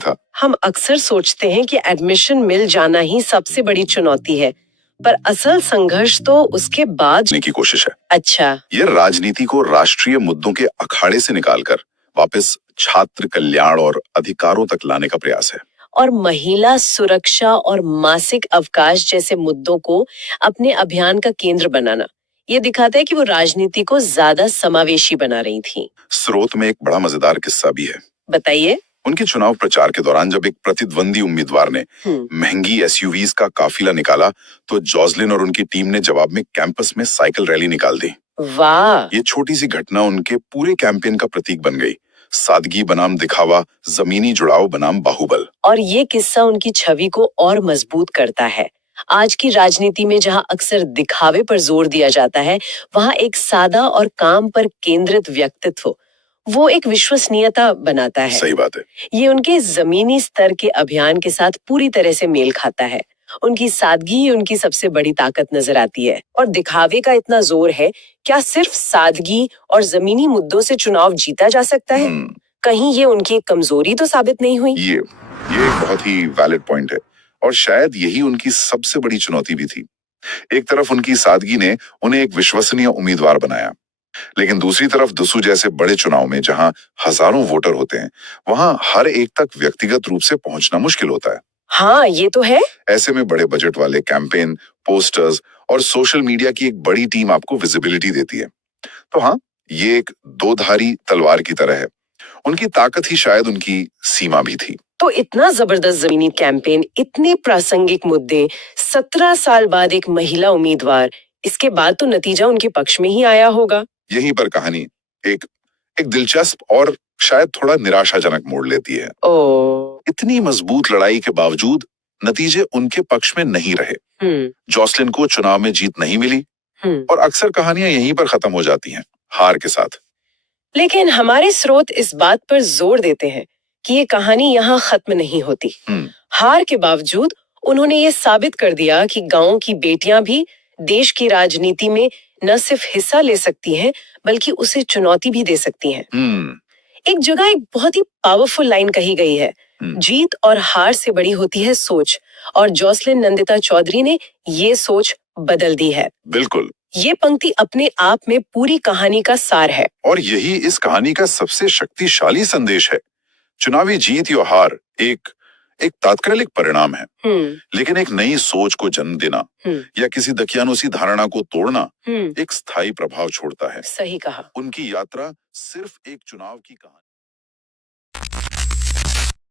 था। हम अक्सर सोचते हैं कि एडमिशन मिल जाना ही सबसे बड़ी चुनौती है, पर असल संघर्ष तो उसके बाद की कोशिश है। अच्छा, ये राजनीति को राष्ट्रीय मुद्दों के अखाड़े से निकालकर वापस छात्र कल्याण और अधिकारों तक लाने का प्रयास है। और महिला सुरक्षा और मासिक अवकाश जैसे मुद्दों को अपने अभियान का केंद्र बनाना, ये दिखाता है कि वो राजनीति को ज्यादा समावेशी बना रही थी। स्रोत में एक बड़ा मजेदार किस्सा भी है। बताइए। उनके चुनाव प्रचार के दौरान जब एक प्रतिद्वंदी उम्मीदवार ने महंगी एसयूवीज का काफिला निकाला, तो जॉसलिन और उनकी टीम ने जवाब में कैंपस में साइकिल रैली निकाल दी। वाह! ये छोटी सी घटना उनके पूरे कैंपेन का प्रतीक बन गई। सादगी बनाम दिखावा, जमीनी जुड़ाव बनाम बाहुबल। और ये किस्सा उनकी छवि को और मजबूत करता है। आज की राजनीति में जहां अक्सर दिखावे पर जोर दिया जाता है, वहां एक सादा और काम पर केंद्रित व्यक्तित्व वो एक विश्वसनीयता बनाता है। सही बात है। ये उनके जमीनी स्तर के अभियान के साथ पूरी तरह से मेल खाता है। उनकी सादगी ही उनकी सबसे बड़ी ताकत नजर आती है। और दिखावे का इतना जोर है, क्या सिर्फ सादगी और जमीनी मुद्दों से चुनाव जीता जा सकता है? कहीं ये उनकी एक कमजोरी तो साबित नहीं हुई? ये एक बहुत ही वैलिड पॉइंट है, और शायद यही उनकी सबसे बड़ी चुनौती भी थी। एक तरफ उनकी सादगी ने उन्हें एक विश्वसनीय उम्मीदवार बनाया, लेकिन दूसरी तरफ दसू जैसे बड़े चुनाव में जहां हजारों वोटर होते हैं, वहां हर एक तक व्यक्तिगत रूप से पहुंचना मुश्किल होता है। हाँ, ये तो है। ऐसे में बड़े बजट वाले कैंपेन, पोस्टर्स और सोशल मीडिया की एक बड़ी टीम आपको विजिबिलिटी देती है। तो हाँ, ये एक दो धारी तलवार की तरह है। उनकी ताकत ही शायद उनकी सीमा भी थी। तो इतना जबरदस्त जमीनी कैंपेन, इतने प्रासंगिक मुद्दे, 17 साल बाद एक महिला उम्मीदवार, इसके बाद तो नतीजा उनके पक्ष में ही आया होगा। यहीं पर कहानी एक एक दिलचस्प और शायद थोड़ा निराशाजनक मोड़ लेती है। इतनी मजबूत लड़ाई के बावजूद नतीजे उनके पक्ष में नहीं रहे। जॉसलिन को चुनाव में जीत नहीं मिली, और अक्सर कहानियां यहीं पर खत्म हो जाती हैं, हार के साथ। लेकिन हमारे स्रोत इस बात पर जोर देते हैं कि ये कहानी यहाँ खत्म नहीं होती। हार के बावजूद उन्होंने ये साबित कर दिया कि गांव की बेटियां भी देश की राजनीति में न सिर्फ हिस्सा ले सकती हैं, बल्कि उसे चुनौती भी दे सकती हैं। एक जगह एक बहुत ही पावरफुल लाइन कही गई है, जीत और हार से बड़ी होती है सोच, और जॉसलिन नंदिता चौधरी ने ये सोच बदल दी है। बिल्कुल। ये पंक्ति अपने आप में पूरी कहानी का सार है। और यही इस कहानी का सबसे शक्तिशाली संदेश है। चुनावी जीत या हार एक तात्कालिक परिणाम है, लेकिन एक नई सोच को जन्म देना या किसी दकियानुसी धारणा को तोड़ना एक स्थायी प्रभाव छोड़ता है। सही कहा। उनकी यात्रा सिर्फ एक चुनाव की कहानी